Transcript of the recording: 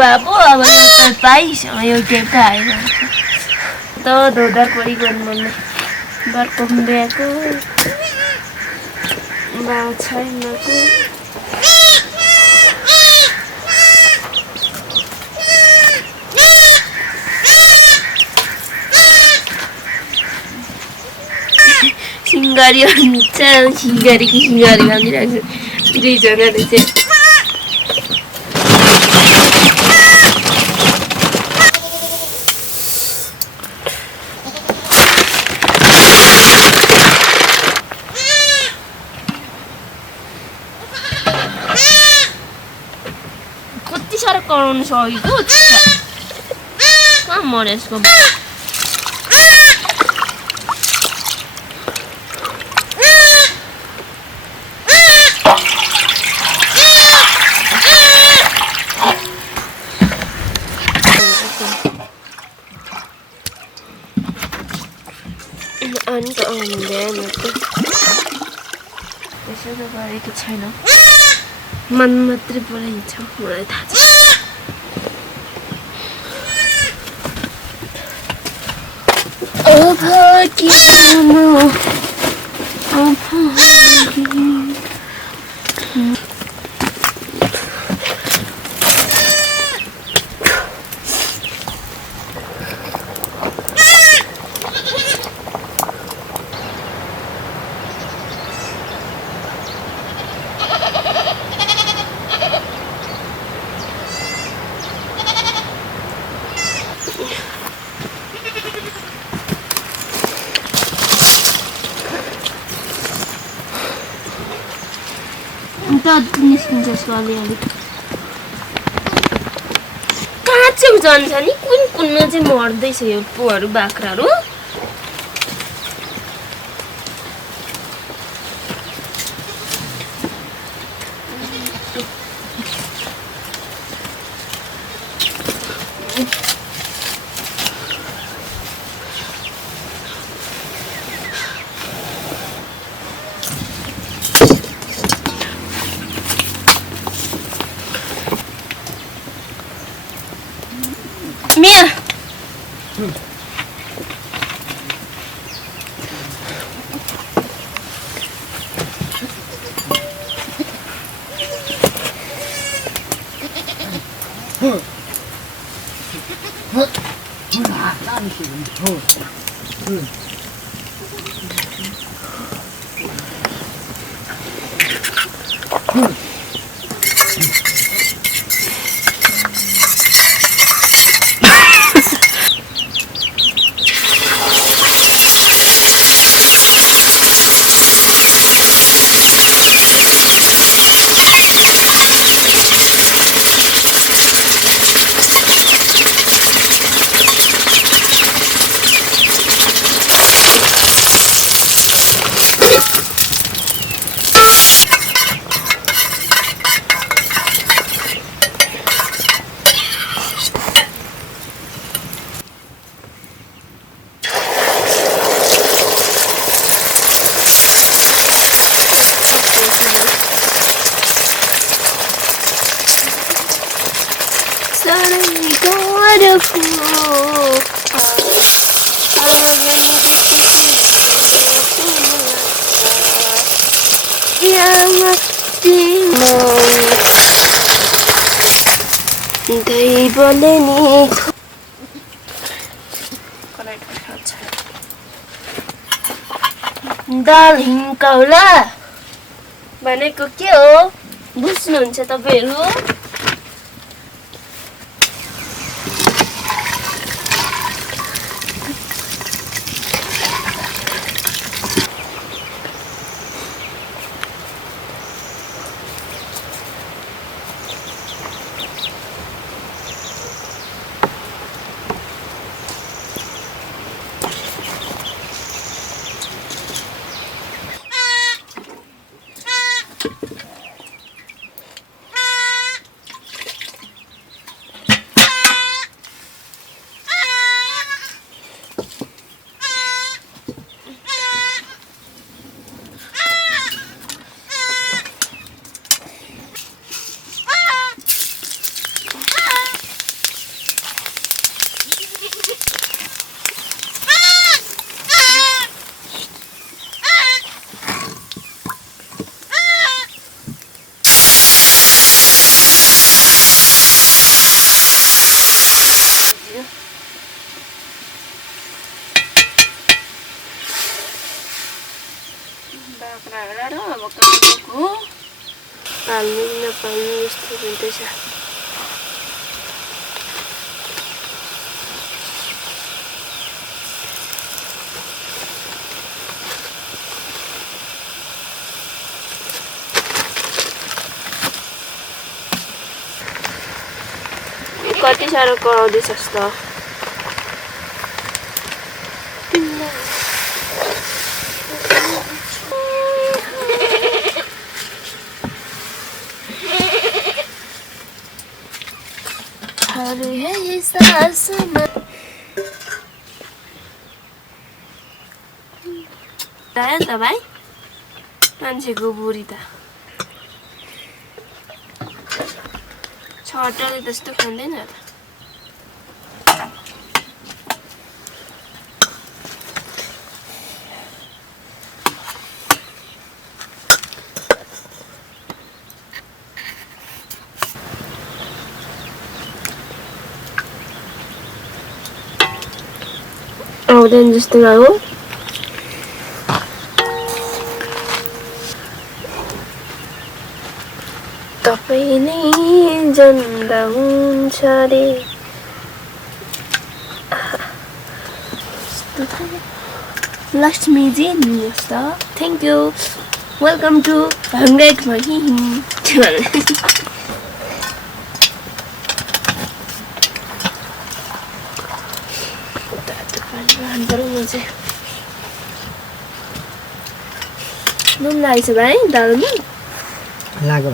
पो अब एउटा पाइसँग एउटा एउटा आइरहन्छ त धोदार कोही गर्नुपर्ने बर्को बिहाको बाउ छैनको सिंगारी हुन्छ सिंगारी कि सिंगारी भनिरहेको छु दुईजनाले चाहिँ कति साह्रो कराउनु सकेको कहाँ मर्यो यसको अन्त आउँदैन त्यसो त गरेको छैन मन मात्रै बोलाइन्छ मलाई थाहा छ अन्त निस्किन्छ यसको अलिअलि कहाँ चाहिँ जान्छ नि कुन कुनमा चाहिँ मर्दैछ यो पोहरू बाख्राहरू Mia! दाल हिमकाउला भनेको के हो बुझ्नुहुन्छ तपाईहरु बाख्राहरूलाई र अब काटेको पाल्नु नपाल्नु यस्तो हुँदैछ। कति साह्रो कराउँदैछस् त। आयो नि त भाइ मान्छेको बुढी त छटले त्यस्तो खाँदैन त। आउँदैन जस्तो लाग्यो। तपाईँ नै जान्दा हुन्छ रे। लक्ष्मीजी दिनुहोस् त। Thank you. वेलकम टु 100 नुन लागेछ भाइ दालमा लाग्यो